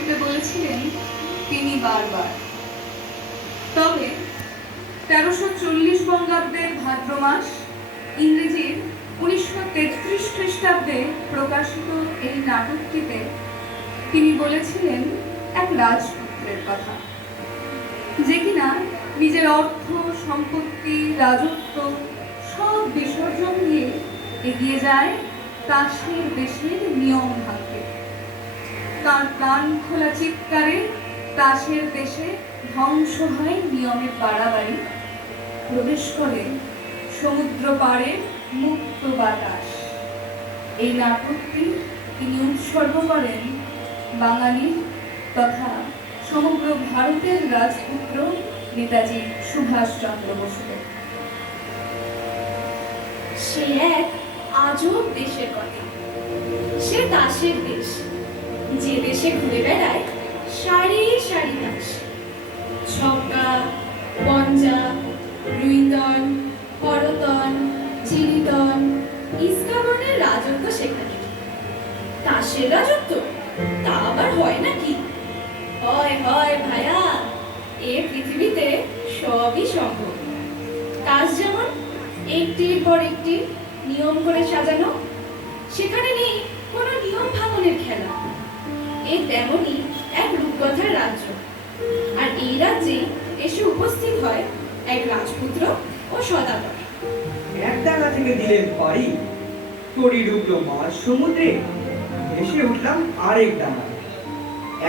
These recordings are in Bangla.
করতে বলেছিলেন তিনি বারবার। তবে 1340 বঙ্গাব্দের ভাদ্র মাস, ইংরেজির 1933 খ্রিস্টাব্দে প্রকাশিত এই নাটকটিতে তিনি বলেছিলেন এক রাজপুত্রের কথা, যে কিনা নিজের অর্থ, সম্পত্তি, রাজত্ব সব বিসর্জন দিয়ে এগিয়ে যায় তাসের দেশের নিয়ম ভাঙতে। তার প্রাণ খোলা চিৎকারে তাসের দেশে ধ্বংস হয় নিয়মের বাড়াবাড়ি, প্রবেশ করে সমুদ্র পাড়ের মুক্ত বাতাস। এই নাটকটি তিনি উৎসর্গ করেন বাঙালির তথা সমগ্র ভারতের রাজপুত্র নেতাজি সুভাষচন্দ্র বসুকে। সে এক আজব দেশের কথা, সে তাসের দেশ, যে দেশে ঘুরে বেড়ায় সারি সারি তাস। ছক্কা, পঞ্জা, রুইতন, করতন, চিরিতন, ইস্কাবনের রাজত্ব সেখানে। তাসের রাজত্ব তা আবার হয় নাকি? হয় হয় ভাইয়া, এ পৃথিবীতে সবই সম্ভব। তাস যেমন একটির পর একটি নিয়ম করে সাজানো, সেখানে নেই কোনো নিয়ম ভাঙনের খেলা। এ তেমনই এক রূপকথার রাজ্য, আর এই রাজ্যে এসে উপস্থিত হয় এক রাজপুত্র ও সদাগর। এক ডাঙা থেকে দিলেন পারি, তরি ডুবলো মাঝ সমুদ্রে, এসে উঠলাম আরেক ডাঙা।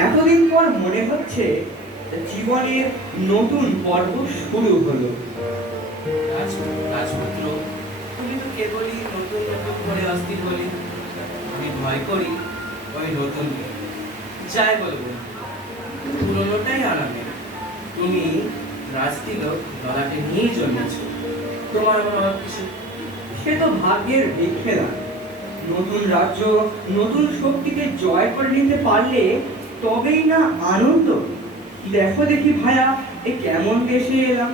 এতদিন পর মনে হচ্ছে জীবনের নতুন পর্ব শুরু হলো। রাজপুত্র, তুমি তো কেবলই নতুন নতুন করে অস্থির হলে। আমি ভয় করি ওই নতুন যাই বলবো, পুরোনোটাই আরামে। তুমি রাজতিলক গলাতে নিয়েই জন্মেছ, তোমার আমার কিছু। সে তো ভাগ্যের খেলা। নতুন রাজ্য নতুন শক্তিকে জয় করে নিতে পারলে তবেই না আনন্দ। দেখো দেখি ভাইয়া, এ কেমন দেশে এলাম।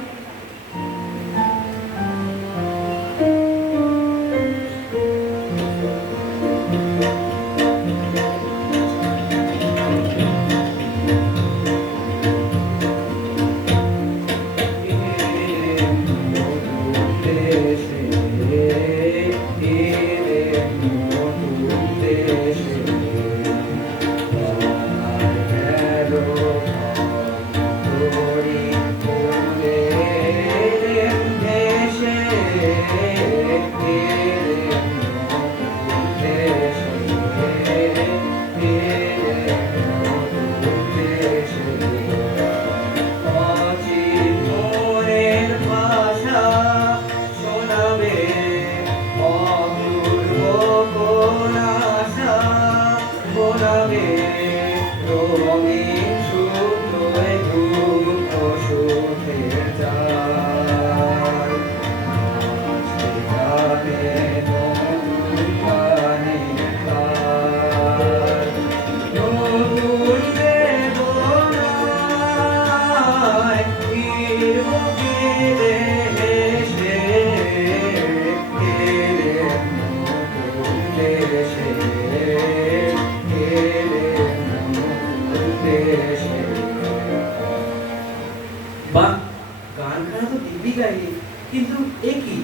কিন্তু একই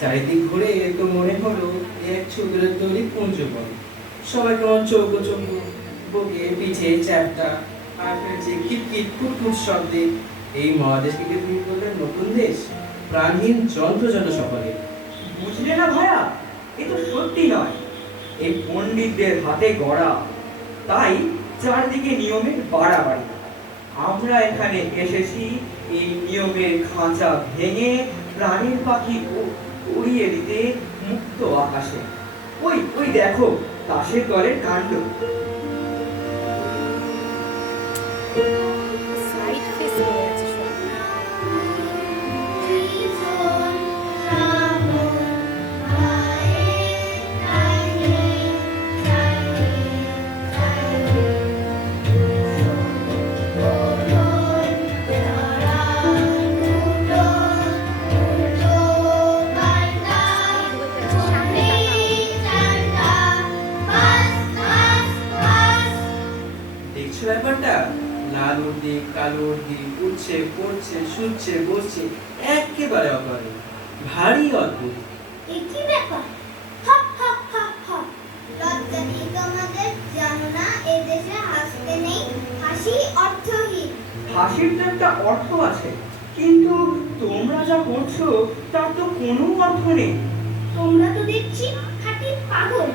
চারিদিক ঘুরে তো মনে হলো এক ছবির তৈরি পুঞ্জবন। সবাই কেমন চৌকো চৌকো, বুকে পিঠে চ্যাপটা, আর ফেলছে খিটখিট ফুটফুট শব্দে। এই মহাদেশকে তুমি বললে নতুন দেশ, প্রাণহীন যন্ত্র যত সকলে। বুঝলে না ভাইয়া, এ তো সত্যি নয়, এই পণ্ডিতদের হাতে গড়া। তাই চারদিকে নিয়মের বাড়াবাড়ি। আমরা এখানে এসেছি এই নিয়মের খাঁচা ভেঙে প্রাণীর পাখি উড়িয়ে দিতে মুক্ত আকাশে। ওই ওই দেখো তাসের দলের কাণ্ড। দেখছো ব্যাপারটা? লাল উর্দি কালো উর্দি উঠছে পড়ছে শুচ্ছে বসছে, একেবারে অকারে, ভারী অদ্ভুত। এ কি ব্যাপার? হা হা হা হা। লজ্জা নেই তোমাদের? জানো না এদেশে হাসতে নেই, হাসি অর্থহীন। হাসির তো একটা অর্থ আছে, কিন্তু তোমরা যা করছো তার তো কোনো অর্থ নেই। তোমরা তো দেখছি খাঁটি পাগল।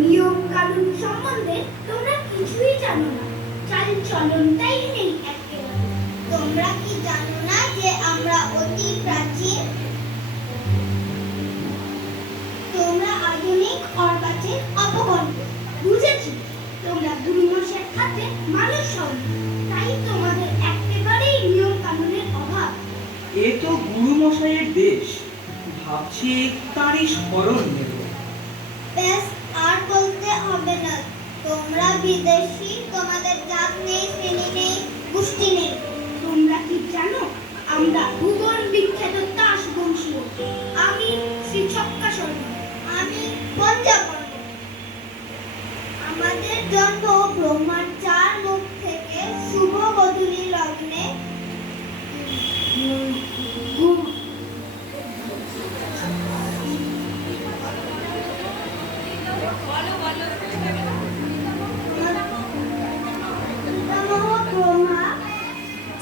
নিয়ম কানুন সম্বন্ধে তোমরা কিছুই জানো না, চাল চলনটাই নেই একেবারে। তোমরা কি জানো না যে আমরা অতি প্রাচীন? তোমরা আধুনিক ওর কাছে অপকর্ম। বুঝেছি, তোমরা গুরুমশাইয়ের হাতে মানুষ হও, তাই তোমাদের একেবারেই নিয়ম কানুনের অভাব। এ তো গুরুমশাইয়ের দেশ, ভাবছি তারই স্মরণ নেব। ব্যাস, আর বলতে হবে না। তোমরা বিদেশি, তোমাদের জাত নেই, শ্রেণী নেই, গোষ্ঠী নেই। তোমরা কি জানো আমরা ভুবন বিখ্যাত দাস বংশীয়। আমি শ্রী ছক্কা শর্মা, আমি পঞ্জাবর্ণ। আমাদের জন্ম ব্রহ্মার 4 মুখ থেকে শুভ গোধূলি লগ্নে পিতামহ ব্রহ্মা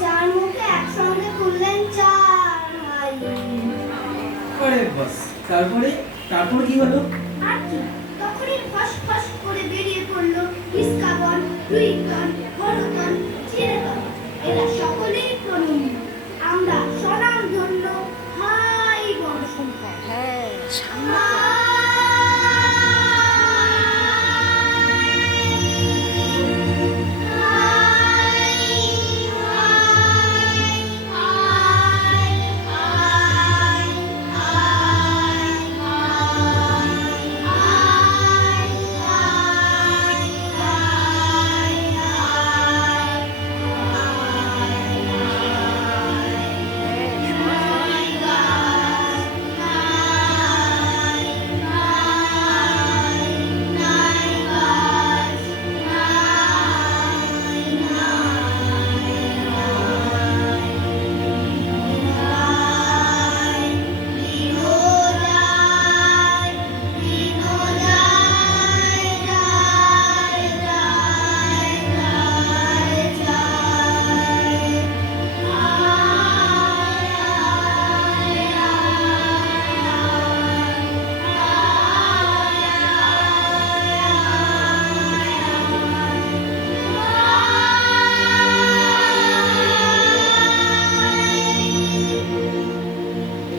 4 মুখে একসঙ্গে তুললেন 4 ভাই। আরে বাস, তারপরে তারপর কি হলো? আর কি, তখনই ফস ফস করে বেরিয়ে পড়লো ইস্কাবন, লুইটন, হরতন, চিরেতন। এরা সকলেই প্রণম্য। আমরা স্বনামধন্য হাই বংশ।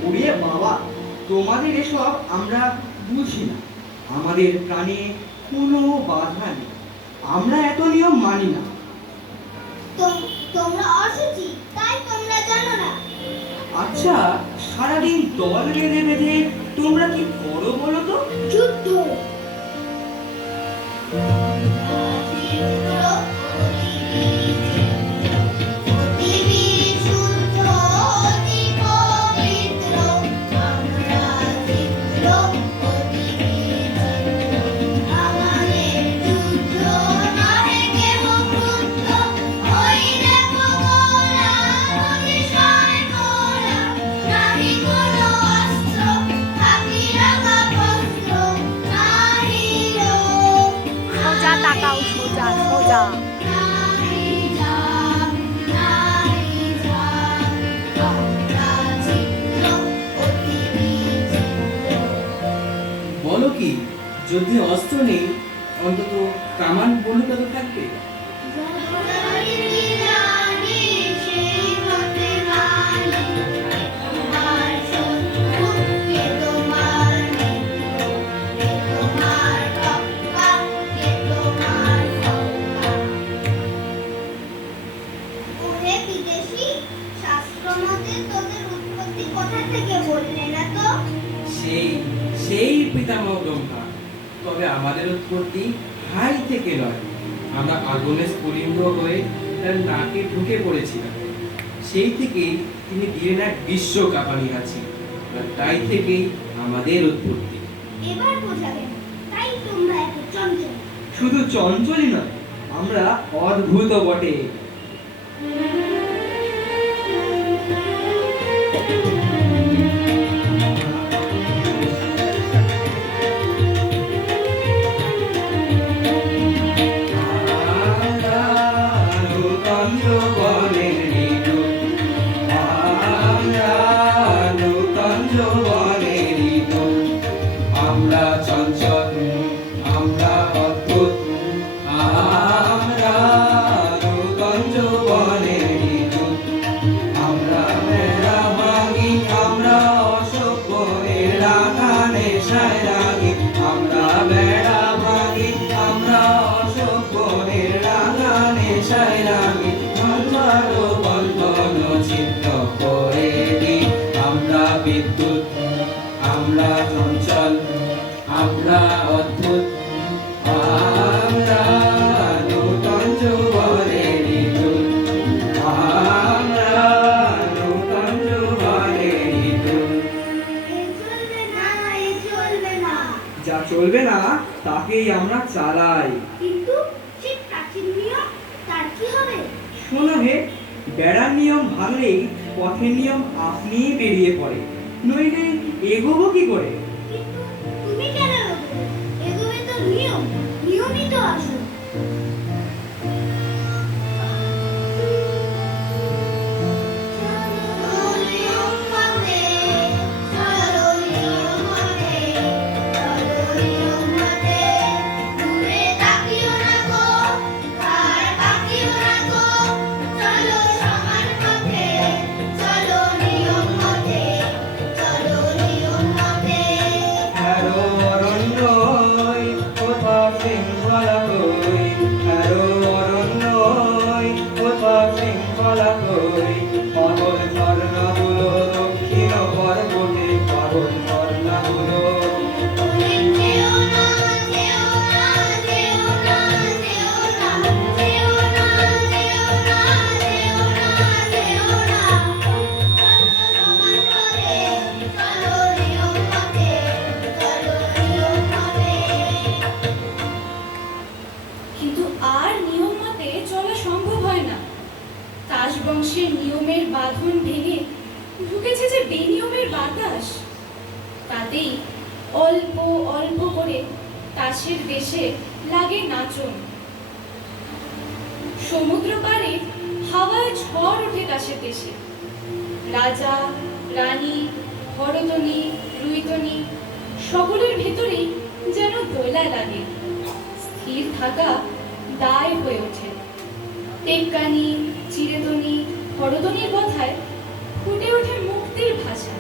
ওরে বাবা, তোমাদের এসব আমরা বুঝি না। আমাদের প্রাণে কোনো বাধা নেই, আমরা এত নিয়ম মানি না। তোমরা অসুচি, তাই তোমরা জানো না। আচ্ছা, সারাদিন দল বেঁধে বেঁধে তোমরা কি করো বলো তো? যুদ্ধ। সোজা তাকাও, সোজা সোজা। বলো কি, যদি অস্ত্র নেই অন্তত কামান বলুটা তো থাকবে। ওহে বিদেশি, শাস্ত্র মতে তোদের উৎপত্তি কোথা থেকে বললে না তো? সেই সেই পিতামহ ব্রহ্মা। তবে আমাদের উৎপত্তি ভাই থেকে নয়, আমরা আগুনে স্ফুলিঙ্গ হয়ে তার নাকে ঢুকে পড়েছিলাম। সেই থেকেই তিনি দিলেন এক বিশ্ব কাঁপানি হাঁচি, আর তাই থেকেই আমাদের উৎপত্তি। এবার বোঝাবেন, তাই তোমরা এত চঞ্চল। শুধু চঞ্চলই নয়, আমরা অদ্ভুত বটে। আমরা চঞ্চল, আমরা অদ্ভুত, আমরা নূতন যৌবনের দূত। আমরা বেড়া ভাঙি, আমরা অশোক বনের রাঙা নেশায় রাগি। আমরা বেড়া ভাঙি, আমরা অশোক বনের রাঙা নেশায় রাগি। সংসার বন্ধন ছিন্ন করে দিই। আমরা বিদ্যুৎ, আমরা চঞ্চল, আমরা অদ্ভুত, আমরা নূতন যৌবনের দূত। আমরা নূতন যৌবনের দূত। এ চলবে না। যা চলবে না তাকেই আমরা চালাই। কিন্তু সেই প্রাচীন নিয়ম, তার কি হবে? শোনো হে, বেড়ার নিয়ম ভাঙলেই পথের নিয়ম আপনিই বেরিয়ে পড়ে, নইলে এগোবো কি করে? কিন্তু তুমি কেন এগোবে? এগোবে তো নিয়ম, নিয়মই তো আসল। চলো নিয়ম মতে, চলো নিয়ম মতে, চলো নিয়ম মতে। দূরে তাকিও না গো, আর তাকিও না গো। চলো সমান পথে, চলো নিয়ম মতে, চলো নিয়ম মতে। হ্যারো অরণ্যই কোথা শৃঙ্খলা কই, হ্যারো অরণ্যই কোথা শৃঙ্খলা কই। পাগল ঝর্ণাগুলো দক্ষিণ পর্বতে, পাগল ঝর্ণাগুলো। যেও না, যেও না, যেও না, যেও না, যেও না, যেও না, যেও না, যেও না। চলো সমান পথে, চলো নিয়ম মতে, চলো নিয়ম মতে। কিন্তু আর নিয়ম মতে চলা সম্ভব হয় না। তাস বংশের নিয়মের বাঁধন ভেঙে ঢুকেছে যে বেনিয়মের বাতাস। তাতেই অল্প অল্প করে তাসের দেশে লাগে নাচন। সমুদ্র পাড়ে হাওয়ায় ঝড় ওঠে তাসের দেশে। রাজা, রানী, হরতনী, রুইতনী সকলের ভেতরেই যেন দোলা লাগে। স্থির থাকা দায় হয়ে ওঠে। টেক্কানি, চিরেতনী, হরতনীর কথায় ফুটে ওঠে মুক্তির ভাষা।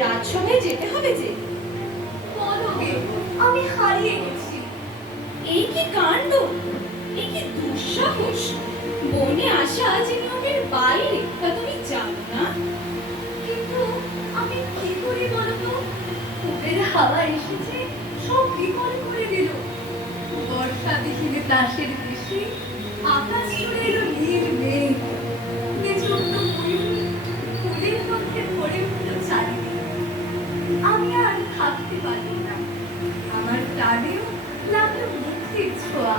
রাজসভায় যেতে হবে যে। বলবে আমি হারিয়ে গেছি। এই কি কাণ্ড, এই কি দুঃসাহস! বনে আসা যে নিয়মের বাইরে তা তুমি জানো না? কিন্তু আমি কি করি বলতো? ওদের হাওয়া এসেছে, সব বিকল করে দিল। বর্ষা দেখিলে তাসের দেশে আকাশ জুড়ে এলো নীল মেঘ। নিঝুম ময়ূর ফুলের মধ্যে ভরে উঠল থাকতে পারল না। আমার প্রাণেও লাগলো মুক্তির ছোঁয়া।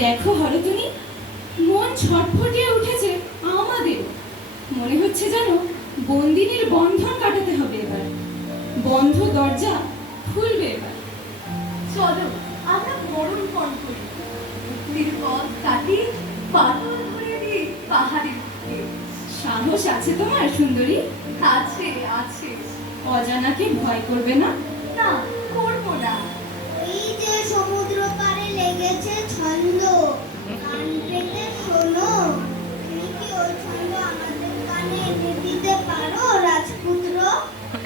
দেখো হরতুনি, মন ছটফটিয়ে উঠেছে আমাদের। মনে হচ্ছে যেন বন্দিনীর বন্ধন কাটাতে হবে এবার। বন্ধ দরজা খুলবে এবার। চলো আমরা মরণ পণ করি, মুক্তির পথ কাটি, পাথর ধরে দিই পাহাড়ের বুকে। সাহস আছে তোমার সুন্দরী? আছে আছে। অজানাকে ভয় করবে না? না, করবো না। এই যে সমুদ্র পাড়ে লেগেছে ছন্দ, কান পেতে শোনো। তুমি কি ওই ছন্দ আমাদের কানে এনে দিতে পারো রাজপুত্র?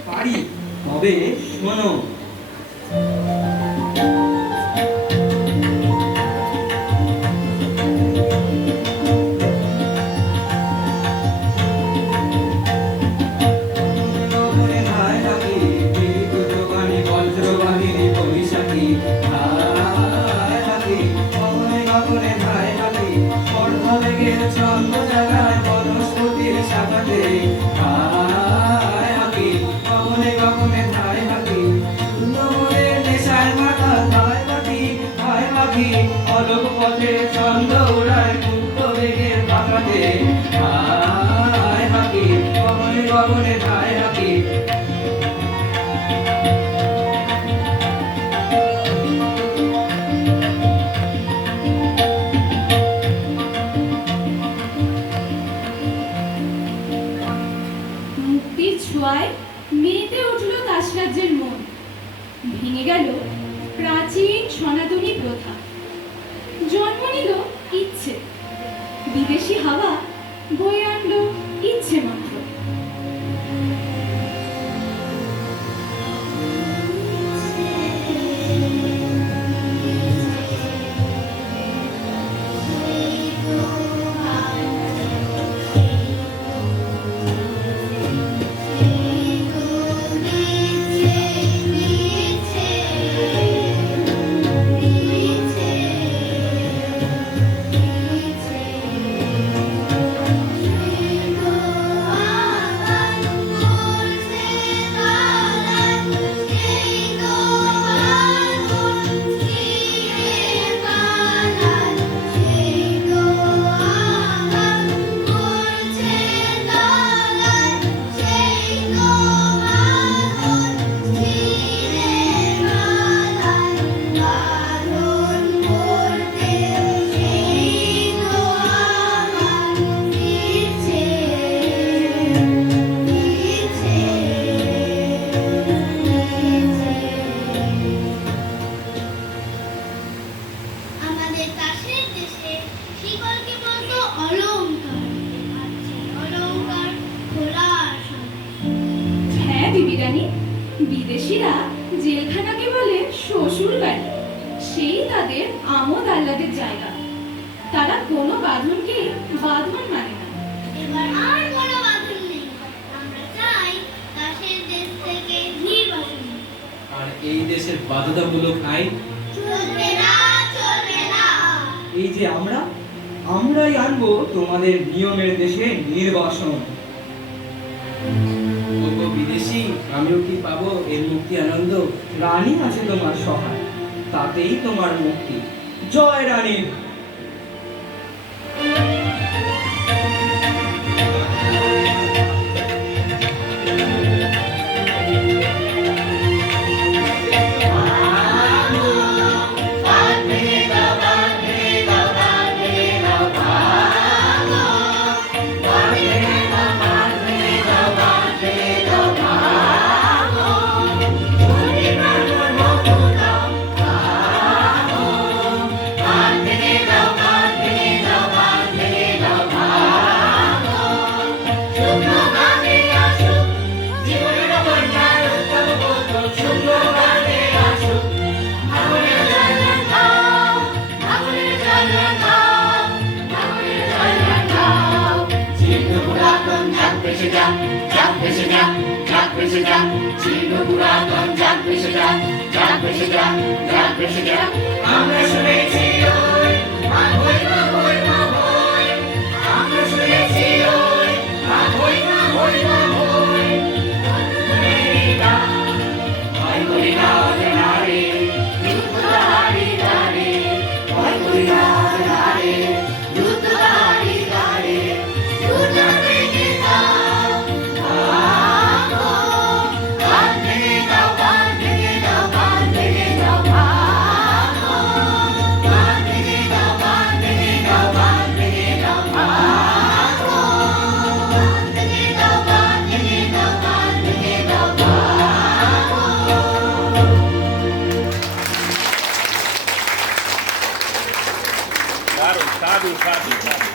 পারি, তবে শোনো। অলক পথে ছন্দ উড়ায় মুক্ত বেগের পাখাতে। হায় হাকি গগনে গগনে ধায় হাকি। মুক্তির ছোঁয়ায় মেতে উঠল দাসরাজ্যের মন। ভেঙে গেল প্রাচীন সনাতনী প্রথা। জন্ম নিল ইচ্ছে, বিদেশি হাওয়া বয়ে আনলো ইচ্ছে মাত্র। বিদেশিরা জেলখানাকে বলে শ্বশুর বাড়ি, সেই তাদের আমোদ আহ্লাদের জায়গা। তারা কোনো বাঁধনকে বাঁধন মানে না। এবার আর কোনো বাধা নেই। আমরা চাই দাসের দেশ থেকে নির্বাসন। আর এই দেশের বাধ্যতামূলক আইন চলবে না, চলবে না। এই যে আমরাই আনবো তোমাদের নিয়মের দেশে নির্বাসন। ওগো বিদেশি, আমিও কি পাবো এর মুক্তি আনন্দ? রানী আছে তোমার সহায়, তাতেই তোমার মুক্তি। জয় রানীর। আমরা শুনেছি ওই মাহই মাহই মাহই, আমরা শুনেছি ওই মাহই মাহই মাহই। ভয় করি না ওদের নারী, যুদ্ধ দাঁড়ি দাঁড়ি, ভয় করি না ওদের নারী, যুদ্ধ দাঁড়ি দাঁড়ি, যুদ্ধ ভেঙে দাও, ভাগো, বাঁধ ভেঙে দাও, বাঁধ ভেঙে দাও, বাঁধ ভেঙে দাও, ভাগো, বাঁধ ভেঙে দাও, বাঁধ ভেঙে দাও, বাঁধ ভেঙে দাও, ভাগো, বাঁধ ভেঙে দাও, বাঁধ ভেঙে দাও, বাঁধ ভেঙে দাও, ভাগো। সাধু সাধু সাধু।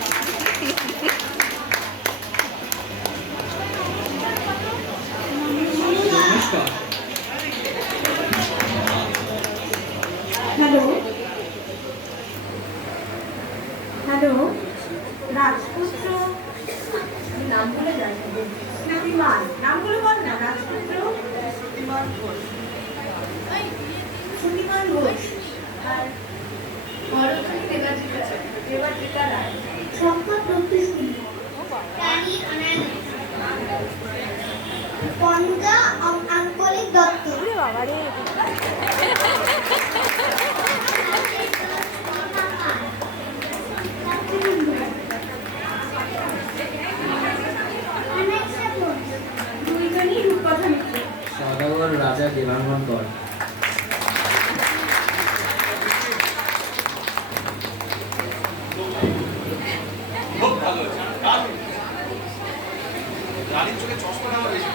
নমস্কার। হ্যালো হ্যালো, রাজপুত্র নাম বলে যাচ্ছে না, বিমান নামগুলো বল না। রাজপুত্র সুনিমান ঘোষ আর বড়খানি দেবাজিকা রায়। সম্পদ প্রত্যুষপুরী, রানী অনায়াস, পঞ্জা আঞ্চলিক দত্ত, বাবা রে, দুইজনই রূপকথা মিত্র। সদাগর রাজা দেবাঙ্গনকর। খুব ভালো হয়েছে, দারুণ। রানীর চোখে চশমা নেওয়া বেশি